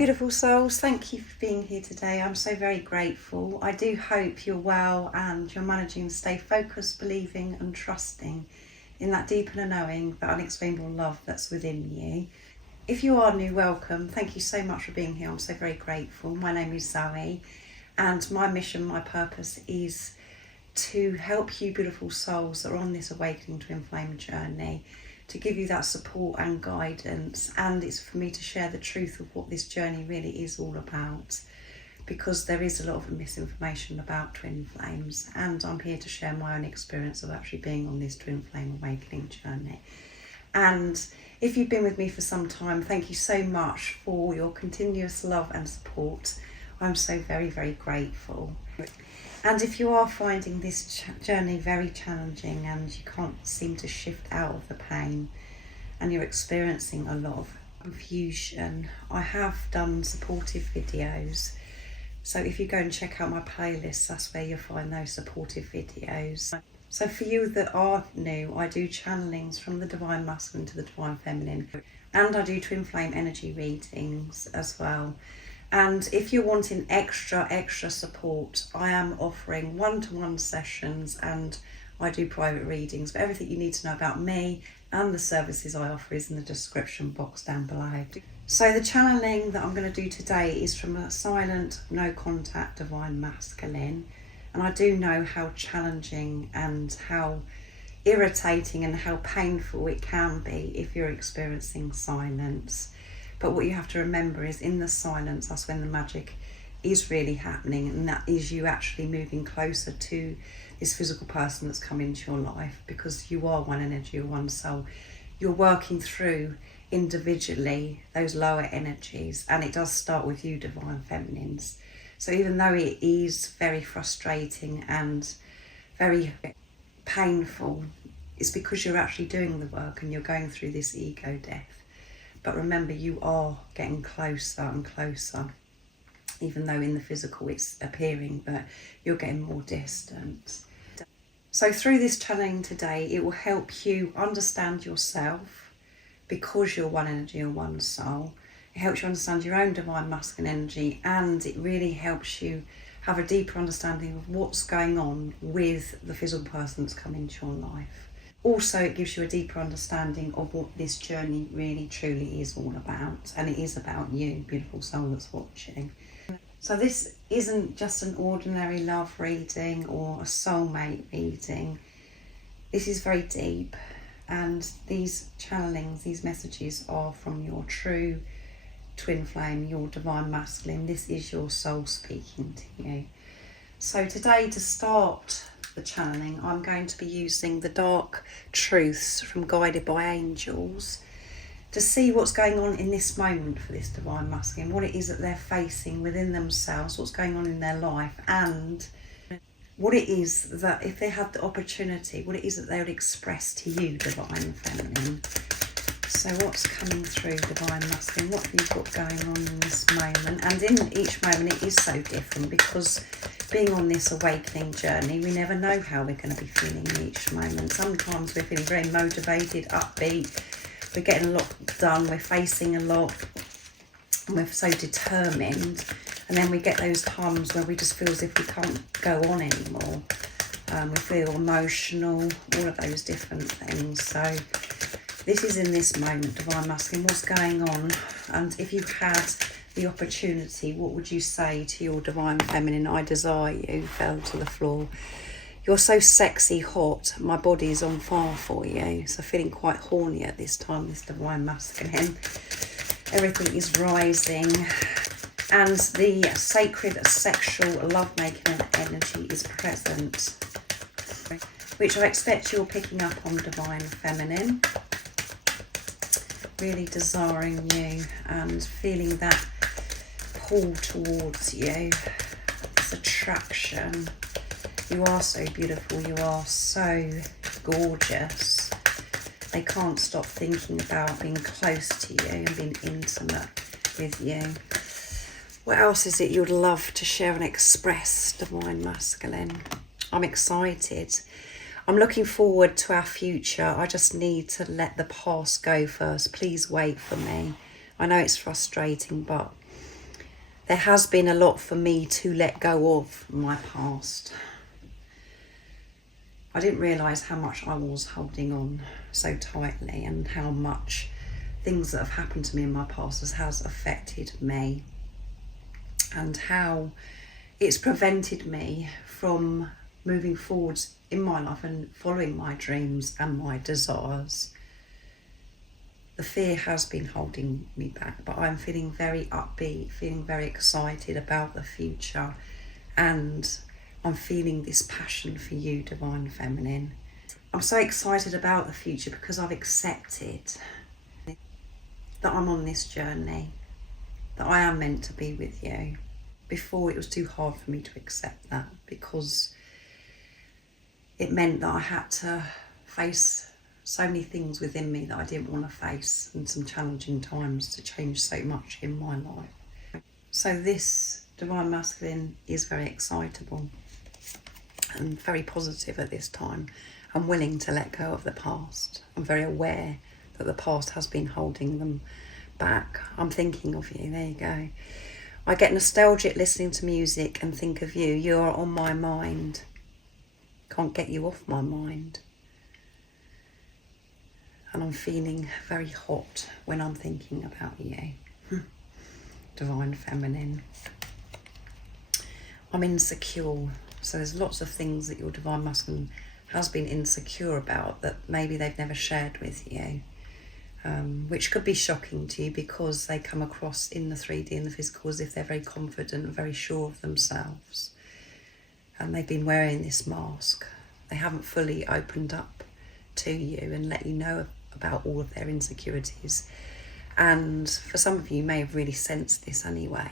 Beautiful souls, thank you for being here today. I'm so very grateful. I do hope you're well and you're managing to stay focused, believing and trusting in that deep inner knowing, that unexplainable love that's within you. If you are new, welcome. Thank you so much for being here. I'm so very grateful. My name is Zoe and my mission, my purpose is to help you beautiful souls that are on this awakening twin flame journey, to give you that support and guidance, and it's for me to share the truth of what this journey really is all about, because there is a lot of misinformation about twin flames, and I'm here to share my own experience of actually being on this twin flame awakening journey. And if you've been with me for some time, thank you so much for your continuous love and support. I'm so very, very grateful. And if you are finding this journey very challenging and you can't seem to shift out of the pain and you're experiencing a lot of confusion, I have done supportive videos. So if you go and check out my playlist, that's where you'll find those supportive videos. So for you that are new, I do channelings from the Divine Masculine to the Divine Feminine, and I do twin flame energy readings as well. And if you're wanting extra support, I am offering one-to-one sessions and I do private readings. But everything you need to know about me and the services I offer is in the description box down below. So the channeling that I'm going to do today is from a silent, no contact Divine Masculine. And I do know how challenging and how irritating and how painful it can be if you're experiencing silence. But what you have to remember is in the silence, that's when the magic is really happening, and that is you actually moving closer to this physical person that's come into your life, because you are one energy or one soul. You're working through individually those lower energies, and it does start with you, Divine Feminines. So even though it is very frustrating and very painful, it's because you're actually doing the work and you're going through this ego death. But remember, you are getting closer and closer, even though in the physical it's appearing, but you're getting more distant. So through this channeling today, it will help you understand yourself, because you're one energy or one soul. It helps you understand your own Divine Masculine energy, and it really helps you have a deeper understanding of what's going on with the physical person that's come into your life. Also, it gives you a deeper understanding of what this journey really truly is all about, and it is about you, beautiful soul that's watching. So this isn't just an ordinary love reading or a soulmate reading. This is very deep, and these channelings, these messages are from your true twin flame, your Divine Masculine. This is your soul speaking to you. So today, to start the channeling, I'm going to be using the Dark Truths from Guided by Angels to see what's going on in this moment for this Divine Masculine, what it is that they're facing within themselves, what's going on in their life, and what it is that, if they had the opportunity, what it is that they would express to you, Divine Feminine. So what's coming through, Divine Masculine? What have you got going on in this moment? And in each moment it is so different, because being on this awakening journey, we never know how we're going to be feeling in each moment. Sometimes we're feeling very motivated, upbeat, we're getting a lot done, we're facing a lot, and we're so determined. And then we get those times where we just feel as if we can't go on anymore. We feel emotional, all of those different things. So this is in this moment, Divine Masculine, what's going on? And if you had the opportunity, what would you say to your Divine Feminine? I desire you, fell to the floor. You're so sexy, hot, my body's on fire for you. So feeling quite horny at this time, this Divine Masculine. Everything is rising, and the sacred sexual lovemaking energy is present, which I expect you're picking up on, Divine Feminine. Really desiring you and feeling that pull towards you, this attraction. You are so beautiful, you are so gorgeous. They can't stop thinking about being close to you and being intimate with you. What else is it you'd love to share and express, Divine Masculine? I'm excited. I'm looking forward to our future. I just need to let the past go first. Please wait for me. I know it's frustrating, but There has been a lot for me to let go of my past. I didn't realise how much I was holding on so tightly, and how much things that have happened to me in my past has affected me, and how it's prevented me from moving forwards in my life and following my dreams and my desires. The fear has been holding me back, but I'm feeling very upbeat, feeling very excited about the future, and I'm feeling this passion for you, Divine Feminine. I'm so excited about the future because I've accepted that I'm on this journey, that I am meant to be with you. Before, it was too hard for me to accept that, because it meant that I had to face so many things within me that I didn't want to face, and some challenging times to change so much in my life. So this Divine Masculine is very excitable and very positive at this time. I'm willing to let go of the past. I'm very aware that the past has been holding them back. I'm thinking of you, there you go. I get nostalgic listening to music and think of you. You are on my mind. Can't get you off my mind. And I'm feeling very hot when I'm thinking about you. Divine Feminine. I'm insecure. So there's lots of things that your Divine Masculine has been insecure about that maybe they've never shared with you, which could be shocking to you, because they come across in the 3D and the physical as if they're very confident and very sure of themselves. And they've been wearing this mask. They haven't fully opened up to you and let you know about all of their insecurities. And for some of you, you may have really sensed this anyway,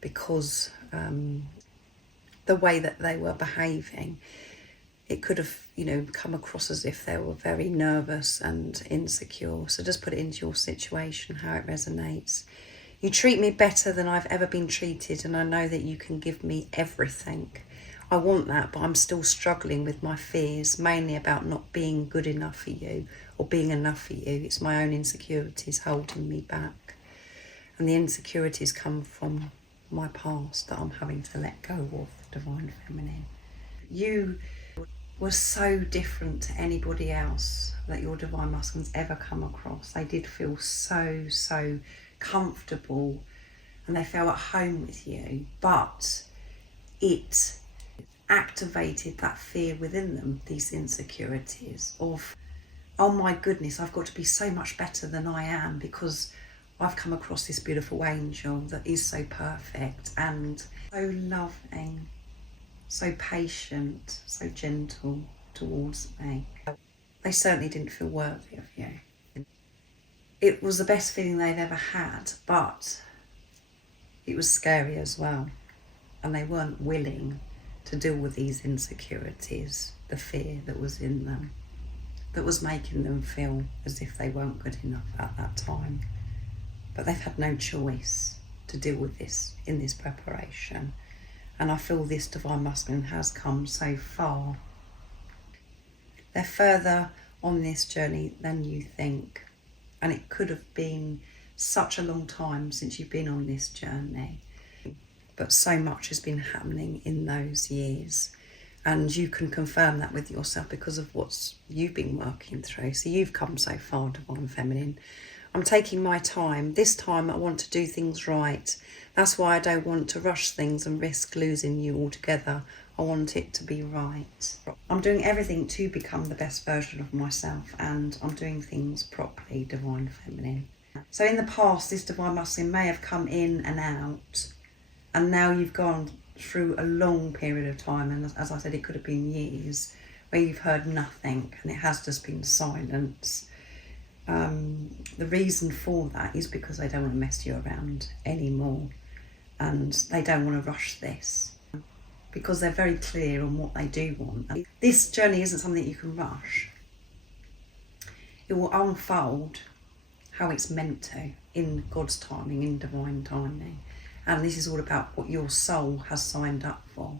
because the way that they were behaving, it could have, come across as if they were very nervous and insecure. So just put it into your situation, how it resonates. You treat me better than I've ever been treated, and I know that you can give me everything. I want that, but I'm still struggling with my fears, mainly about not being good enough for you or being enough for you. It's my own insecurities holding me back. And the insecurities come from my past that I'm having to let go of, Divine Feminine. You were so different to anybody else that your Divine Masculine's ever come across. They did feel so comfortable, and they felt at home with you, but it activated that fear within them, these insecurities of, oh my goodness, I've got to be so much better than I am, because I've come across this beautiful angel that is so perfect and so loving, so patient, so gentle towards me. They certainly didn't feel worthy of you. It was the best feeling they've ever had, but it was scary as well. And they weren't willing to deal with these insecurities, the fear that was in them, that was making them feel as if they weren't good enough at that time. But they've had no choice to deal with this in this preparation. And I feel this Divine Masculine has come so far. They're further on this journey than you think. And it could have been such a long time since you've been on this journey. But so much has been happening in those years. And you can confirm that with yourself because of what you've been working through. So you've come so far, Divine Feminine. I'm taking my time. This time I want to do things right. That's why I don't want to rush things and risk losing you altogether. I want it to be right. I'm doing everything to become the best version of myself, and I'm doing things properly, Divine Feminine. So in the past, this Divine Masculine may have come in and out, and now you've gone through a long period of time, and as I said, it could have been years, where you've heard nothing and it has just been silence. The reason for that is because they don't want to mess you around anymore, and they don't want to rush this, because they're very clear on what they do want. And this journey isn't something that you can rush. It will unfold how it's meant to, in God's timing, in divine timing. And this is all about what your soul has signed up for.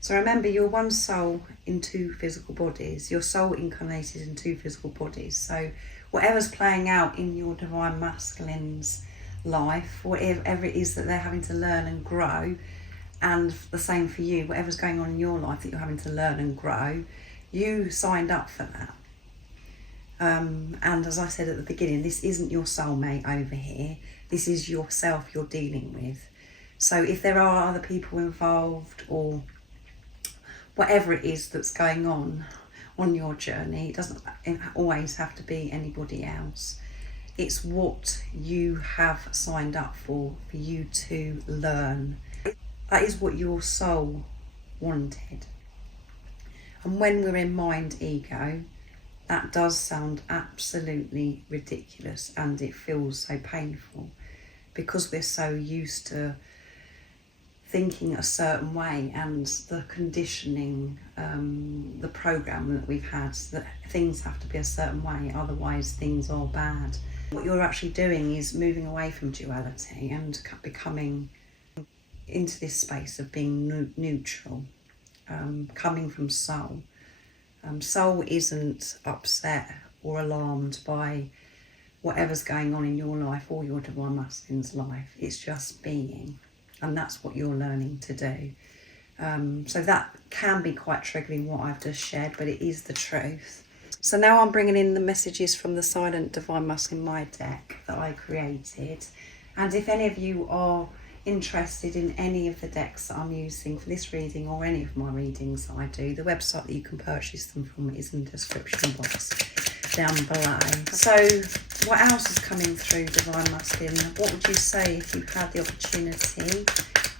So remember, you're one soul in two physical bodies. Your soul incarnated in two physical bodies. So whatever's playing out in your Divine Masculine's life, whatever it is that they're having to learn and grow, and the same for you, whatever's going on in your life that you're having to learn and grow, you signed up for that. And as I said at the beginning, this isn't your soulmate over here. This is yourself you're dealing with. So if there are other people involved or whatever it is that's going on your journey, it doesn't always have to be anybody else. It's what you have signed up for you to learn. That is what your soul wanted. And when we're in mind ego, that does sound absolutely ridiculous, and it feels so painful because we're so used to thinking a certain way, and the conditioning, the program that we've had, that things have to be a certain way, otherwise things are bad. What you're actually doing is moving away from duality and becoming into this space of being neutral, coming from soul. Soul isn't upset or alarmed by whatever's going on in your life or your divine masculine's life. It's just being, and that's what you're learning to do. So that can be quite triggering, what I've just shared, but it is the truth. So now I'm bringing in the messages from the Silent Divine Masculine, my deck that I created. And if any of you are interested in any of the decks that I'm using for this reading or any of my readings that I do, the website that you can purchase them from is in the description box down below. So what else is coming through, Divine Masculine? What would you say if you had the opportunity?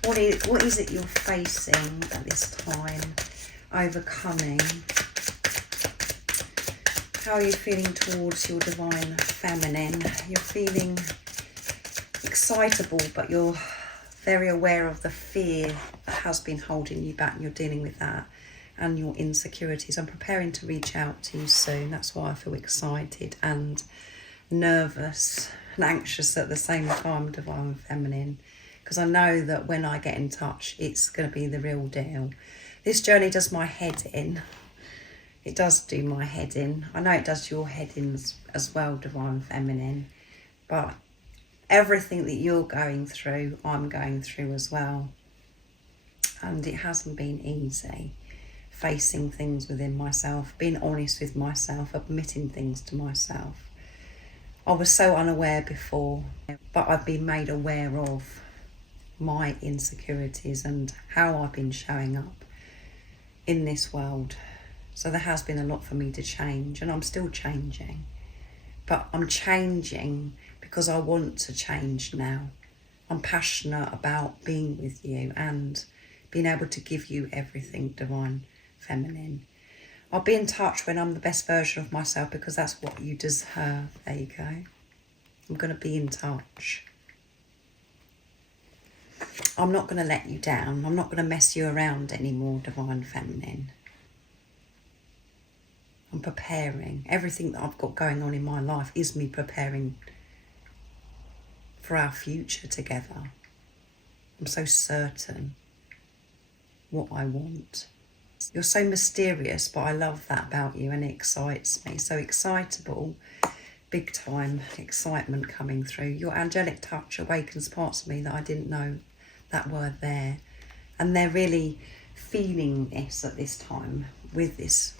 What is it you're facing at this time, overcoming? How are you feeling towards your divine feminine? You're feeling excitable, but you're very aware of the fear that has been holding you back, and you're dealing with that, and your insecurities. I'm preparing to reach out to you soon. That's why I feel excited and nervous and anxious at the same time, Divine Feminine, because I know that when I get in touch, it's going to be the real deal. This journey does my head in. It does do my head in. I know it does your head in as well, Divine Feminine, but everything that you're going through, I'm going through as well. And it hasn't been easy facing things within myself, being honest with myself, admitting things to myself. I was so unaware before, but I've been made aware of my insecurities and how I've been showing up in this world. So there has been a lot for me to change, and I'm still changing. But I'm changing because I want to change now. I'm passionate about being with you and being able to give you everything, Divine Feminine. I'll be in touch when I'm the best version of myself, because that's what you deserve. There you go. I'm going to be in touch. I'm not going to let you down. I'm not going to mess you around anymore, Divine Feminine. I'm preparing. Everything that I've got going on in my life is me preparing for our future together. I'm so certain what I want. You're so mysterious, but I love that about you, and it excites me. So excitable, big time excitement coming through. Your angelic touch awakens parts of me that I didn't know that were there. And they're really feeling this at this time with this,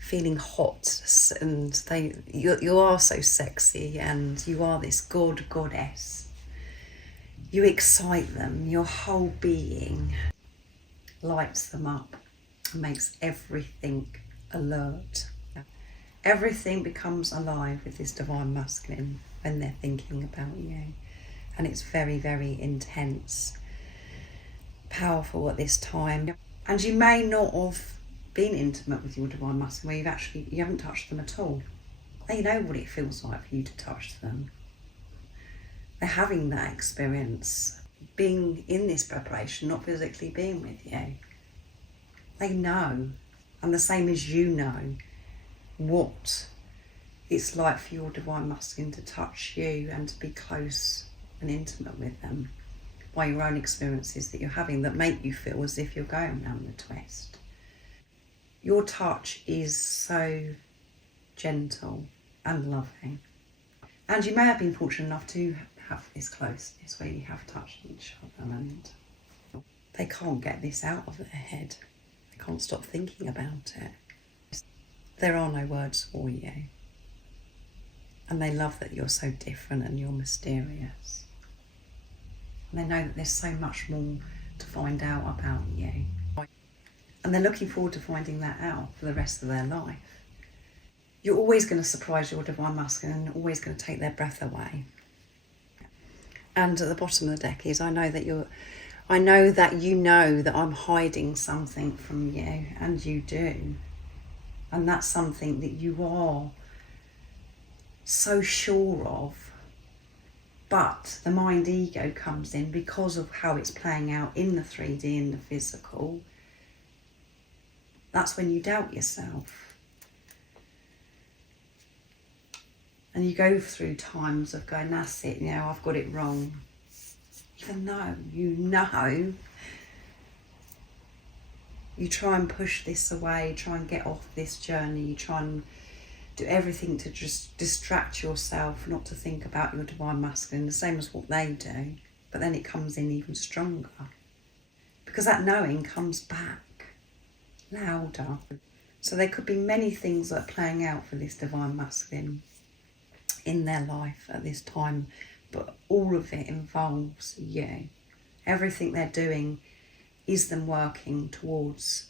feeling hot, and you are so sexy, and you are this goddess. You excite them. Your whole being lights them up and makes everything alert. Everything becomes alive with this Divine Masculine when they're thinking about you, and it's very, very intense, powerful at this time. And you may not have been intimate with your Divine Masculine where you haven't touched them at all. They know what it feels like for you to touch them. They're having that experience, being in this preparation, not physically being with you. They know, and the same as you know, what it's like for your Divine Masculine to touch you and to be close and intimate with them by your own experiences that you're having that make you feel as if you're going around the twist. Your touch is so gentle and loving, And you may have been fortunate enough to have this closeness where you have touched each other, and they can't get this out of their head. They can't stop thinking about it. There are no words for you. And they love that you're so different and you're mysterious. And they know that there's so much more to find out about you. And they're looking forward to finding that out for the rest of their life. You're always going to surprise your divine masculine and always going to take their breath away. And at the bottom of the deck is, I know that you know that I'm hiding something from you, and you do. And that's something that you are so sure of. But the mind ego comes in because of how it's playing out in the 3D, in the physical. That's when you doubt yourself. And you go through times of going, that's it, I've got it wrong. Even though you know, you try and push this away, try and get off this journey, you try and do everything to just distract yourself, not to think about your divine masculine, the same as what they do. But then it comes in even stronger. Because that knowing comes back louder. So there could be many things that are playing out for this divine masculine in their life at this time, but all of it involves you. Everything they're doing is them working towards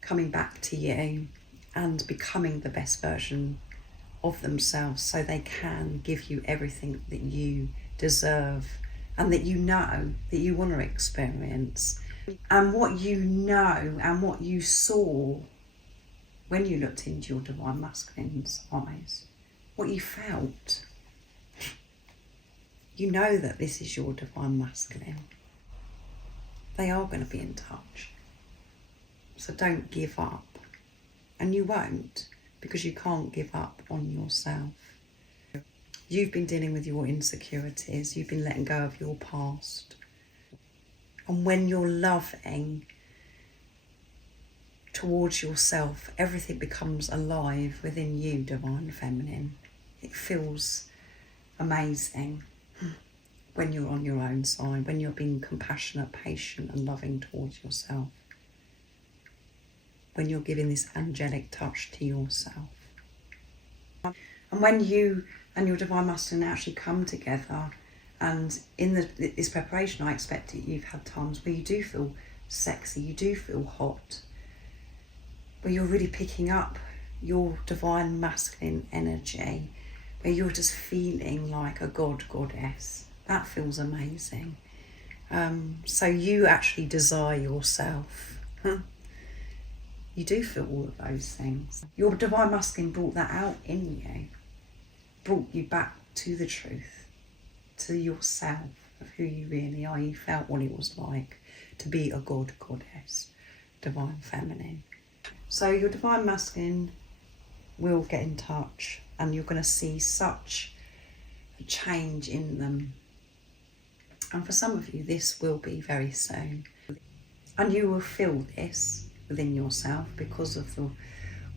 coming back to you and becoming the best version of themselves, so they can give you everything that you deserve and that you know that you want to experience. And what you know and what you saw when you looked into your divine masculine's eyes, what you felt, you know that this is your divine masculine. They are going to be in touch. So don't give up. And you won't, because you can't give up on yourself. You've been dealing with your insecurities. You've been letting go of your past. And when you're loving towards yourself, everything becomes alive within you, divine feminine. It feels amazing when you're on your own side, when you're being compassionate, patient and loving towards yourself, when you're giving this angelic touch to yourself. And when you and your divine masculine actually come together, and in this preparation, I expect that you've had times where you do feel sexy, you do feel hot, where you're really picking up your divine masculine energy, where you're just feeling like a goddess. That feels amazing. So you actually desire yourself. You do feel all of those things. Your divine masculine brought that out in you, brought you back to the truth, to yourself, of who you really are. You felt what it was like to be a goddess, divine feminine. So your divine masculine will get in touch, and you're going to see such a change in them. And for some of you, this will be very soon. And you will feel this within yourself because of the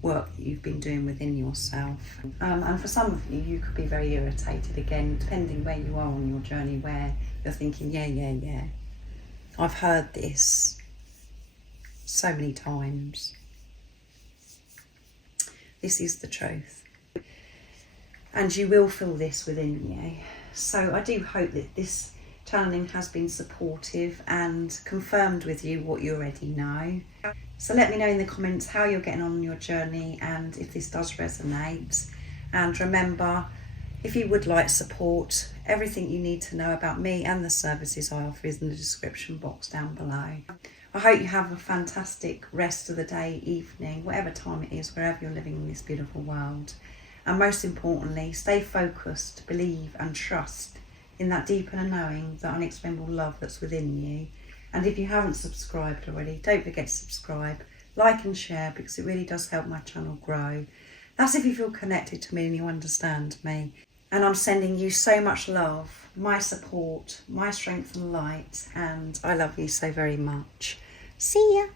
work that you've been doing within yourself. And for some of you, you could be very irritated again, depending where you are on your journey, where you're thinking, yeah. I've heard this so many times. This is the truth. And you will feel this within you. So I do hope that this channeling has been supportive and confirmed with you what you already know. So let me know in the comments how you're getting on your journey and if this does resonate. And remember, if you would like support, everything you need to know about me and the services I offer is in the description box down below. I hope you have a fantastic rest of the day, evening, whatever time it is, wherever you're living in this beautiful world. And most importantly, stay focused, believe and trust in that deep inner knowing, that unexplainable love that's within you. And if you haven't subscribed already, don't forget to subscribe, like and share, because it really does help my channel grow. That's if you feel connected to me and you understand me. And I'm sending you so much love, my support, my strength and light, and I love you so very much. See ya.